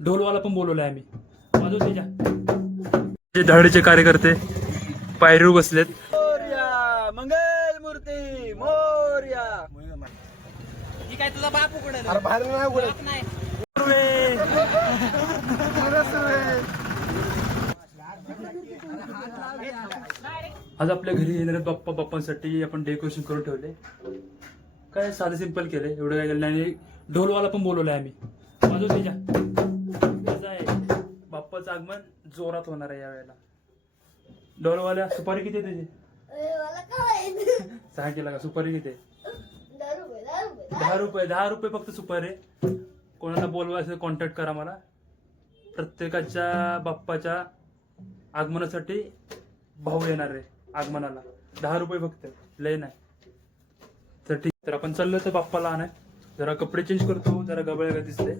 ढोलवाला पण बोलवलाय आम्ही. वाजव त्याच्या जे धडीचे कार्यकर्ते पायरीवर बसलेत. मोर्या मंगल मूर्ती मोर्या. ही काय तुझा बाप अरे बाहेर नाही उघडत. नाही. आज आपल्या घरी येणाऱ्या बाप्पा बाप्पांसाठी आपण डेकोरेशन करून ठेवले. काय साधं सिंपल केलंय एवढं काय केलं नाही. आणि ढोलवाला पण बोलवलाय आम्ही. वाजव त्याच्या आहे बाप्पाचं आगमन जोरात होणार आहे यावेळेला. ढोलवाल्या सुपारी किती आहे तुझी? सहा केला का? सुपारी किती आहे? दहा रुपये दहा रुपये. फक्त सुपारी आहे. कोणाला बोलवायचं कॉन्टॅक्ट करा मला. प्रत्येकाच्या बाप्पाच्या आगमनासाठी भाऊ येणार आहे आगमनाला. दहा रुपये फक्त लय नाही. तर ठीक तर आपण चाललो तर बाप्पाला आणाय जरा कपडे चेंज करतो. जरा गबळ का दिसते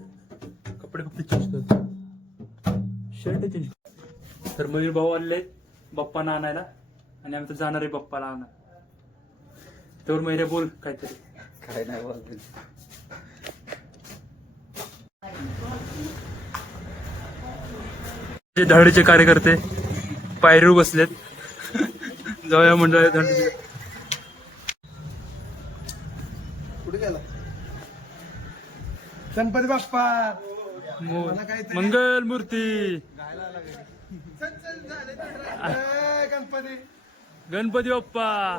कपडे कपडे चेंज करतो. शर्ट चेंज तर मयूर भाऊ आले बाप्पांना आणायला. आणि आम्ही तर जाणार आहे बाप्पाला आणा तेवढं मैरे बोल काहीतरी. काय नाही बोलतो. जे धडीचे कार्यकर्ते पायरीवर बसलेत जाऊया मंडळ धडीचे. कुठे गेला? गणपती बाप्पा. मंगल मूर्ती. गणपती. गणपती बाप्पा.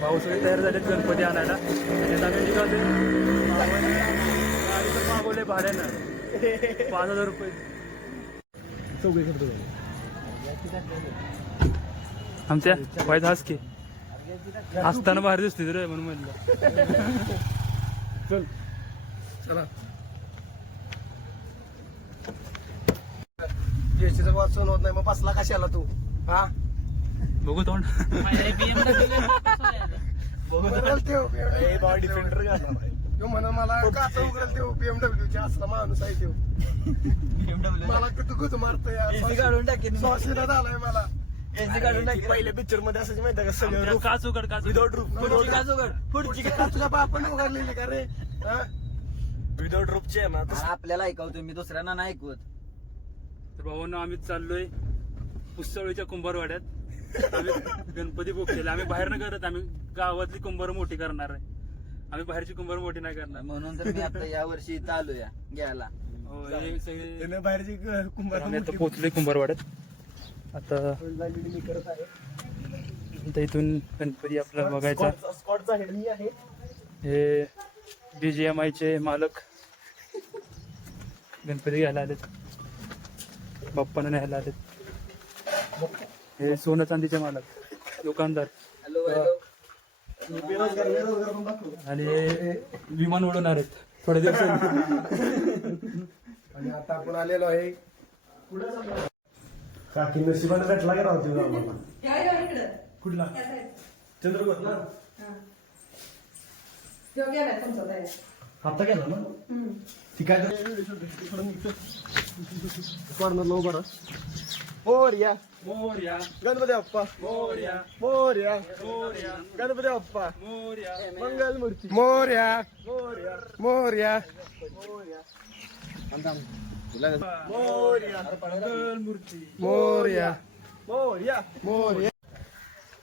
भाऊ सगळे तयार झालेत गणपती आणायला. त्याच्यात आम्ही गाडी पण मागवले भाड्यानं. पाच हजार रुपये. आमच्या वाईट हास की. असताना बाहेर दिसते रे म्हणून म्हणलं. चल. चला. वाचून होत नाही मग बसला कशाला तू? हा? बघू तोंड. डिफेंडर तो म्हणा मला काचा उघडेल त्यो बीएमडब्ल्यू चे? असला माणूस आहे मला किती कुठ मारतोय काढून टाकेन झालाय मला. AC काढून टाकेन. पहिल्या पिक्चरमध्ये असायची माहिती का? सगळं काच विदाउट रूफ पुढची? पुढची बापाने उघडलेली का रे? विदाउट आहे ना तसं आपल्याला ऐकवतो मी दुसऱ्यांना नाही ऐकवत. तर भावांनो आम्ही चाललोय पुस्तळीच्या कुंभारवाड्यात. आम्ही गणपती बुक केले. आम्ही बाहेर न करत आम्ही गावातली कुंभार मोठी करणार आहे. आम्ही बाहेरची कुंभार मोठी नाही करणार. म्हणून तर मी आता या वर्षी चालू या घ्यायला. हो, हे सगळे त्याने बाहेरची कुंभार आम्ही आता पोहोचलोय कुंभारवाड्यात. आता मी करत आहे आता इथून गणपती आपला बघायचा. स्कॉट- स्कॉटचा हेड मी आहे हे बीजीएमआय चे मालक गणपती घ्यायला आलेत. बाप्पांना न्यायला आलेत. हे सोनं चांदीचे मालक दुकानदार. आणि हे विमान उडवणार आहेत. थोड्या दिवसांनी. आणि आता आपण आलेलो आहे. काकी नशिबाने भेटला का राहतो आम्हाला कुठला? चंद्रपूर ना? आता गेला ना? ती काय लो बरं मोर्या. मोर्या. गणपती बाप्पा. मोर्या. मोर्या. मोर्या. गणपती बाप्पा. मोर्या. मंगल मूर्ती. मोर्या. मोर्या. मोर्या. मोर्या. मंगल मूर्ती मोर्या. मोर्या. मोर्या.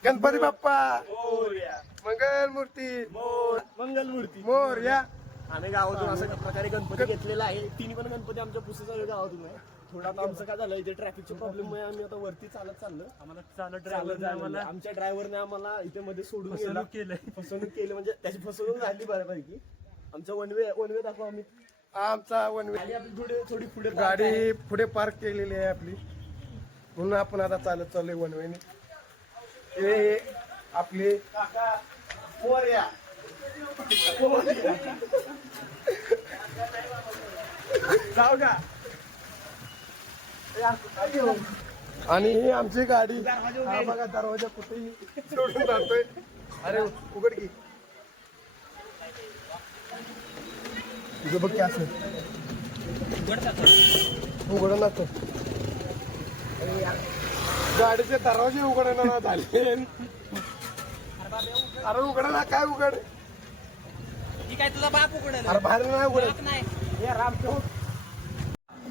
गणपती बाप्पा. मोर्या. मंगल मूर्ती मोर मंगल मूर्ती मोर्या. आम्ही गावातून अशा प्रकारे गणपती घेतलेला आहे. तिन्ही पण गणपती आमच्या पुसेचा गावातून आहे. थोडा आता आमचं काय झालं इथे ट्रॅफिकच्या प्रॉब्लेम मुळे आम्ही आता वरती चालत चाललो. आम्हाला चालत ड्रायव्हर आम्हाला. आमच्या ड्रायव्हरने आम्हाला इथे मध्ये सोडून फसवणूक केलंय. फसवणूक केली. म्हणजे त्याची फसवणूक झाली बऱ्यापैकी. आमचा वन वे वन वे दाखवा आम्ही. आमचा वन वे थोडी पुढे गाडी पुढे पार्क केलेली आहे आपली. म्हणून आपण आता चालत चाललोय वन वेने हे आपले जाऊ का आणि ही आमची गाडी. हा बघा दरवाजा कुठेही सोडून जातोय. अरे उघड की. तुझं बघ की असं. उघड नसतं गाडीचे दरवाजे उघडना झाले. अरे उघड ना काय उघड? अरे बाहेर नाही हे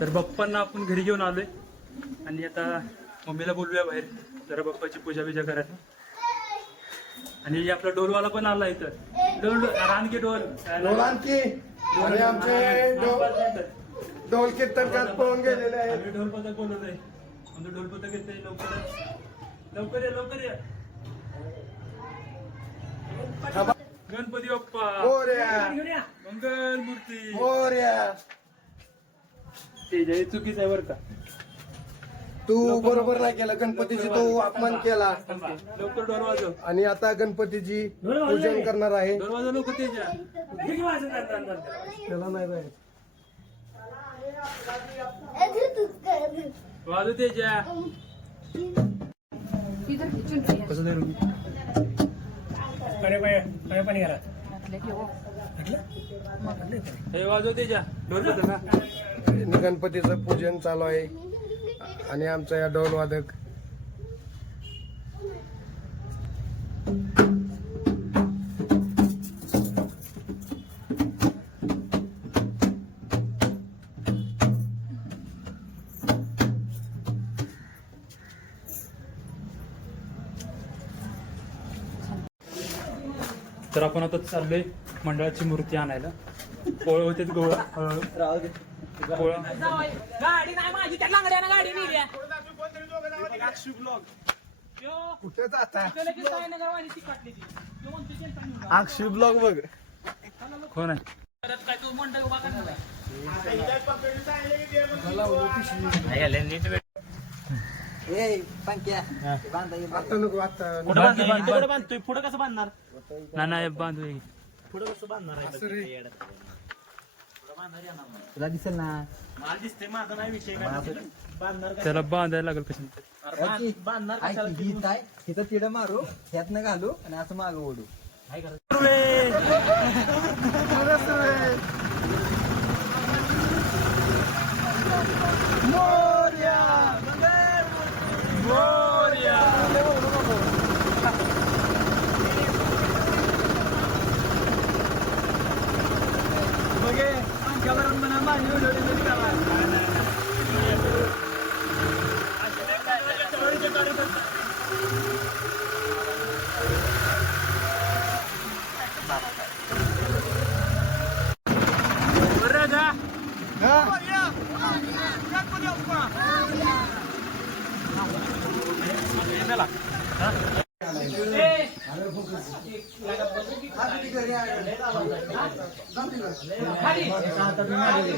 तर बाप्पांना आपण घरी घेऊन आलोय. आणि आता मम्मीला बोलूया बाहेर. जरा बाप्पाची पूजा बिजा करायला. आणि आपला डोलवाला पण आला इथं. डोल रानकी डोल. डोलांकी आणि आमचे डो- ढोल कीर्तनकार पळून गेलेले आहेत. आम्ही ढोल पथक बोलवतोय आमचं ढोल पथक येते लवकर लवकर ये लवकर ये. थांबा. गणपती बाप्पा. मोरया. मंगल मूर्ती मोरया. ते जय चुकीचं आहे बरं का? तू बरोबर नाही केला गणपतीची तो अपमान केला. लवकर डोर वाजव आणि आता गणपतीची पूजन करणार आहे. डोर वाजव त्याला नाही. वाजव कसं धरू आणि गणपतीचं पूजन चालू आहे. आणि आमचा या डोल वादक. तर आपण आता चाललोय मंडळाची मूर्ती आणायला. पोळ होते गोळा. हळूहळू. गाडी नाही माझी त्या लांगड्यानं गाडी नेली. कुठे जाता. अक्षय ब्लॉग बघ. कोण आहे? परत काय तू मंडळ उभा करणार बांधतोय? पुढं कसं बांधणार? नाही नाही बांधू. पुढं कसं बांधणार. तुला दिसेल ना मला दिसते माझा नाही विषय काय बांधणार काय? त्याला बांधायला लागेल कशी अरे बांध- बांधणार काय तिथं तिड मारू ह्यातनं घालू आणि असं मागं ओढू काय करायचं? no, no, no.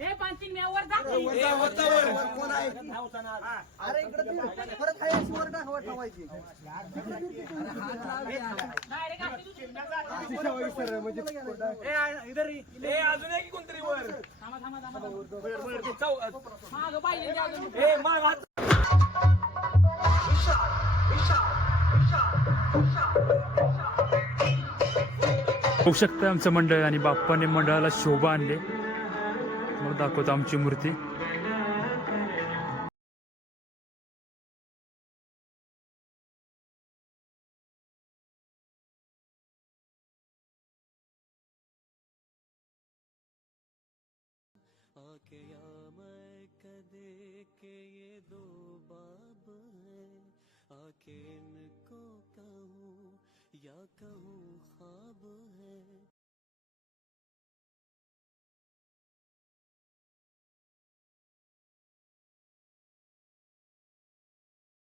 हे पांचिंग मी वर दाखव. अरे इकडे परत हाय अशी वर टाकावं ठेवायची? Direct अशी दुसरी- म्हणजे थांबा, थांबा, थांबा, थांबा. मागं पाहिजे ते अजून. होऊ शकतं आमचं मंडळ आणि बाप्पाने मंडळाला शोभा आणले. मग दाखवतो आमची मूर्ती. आके के दो इनको कहूँ या कहूँ ख्वाब है।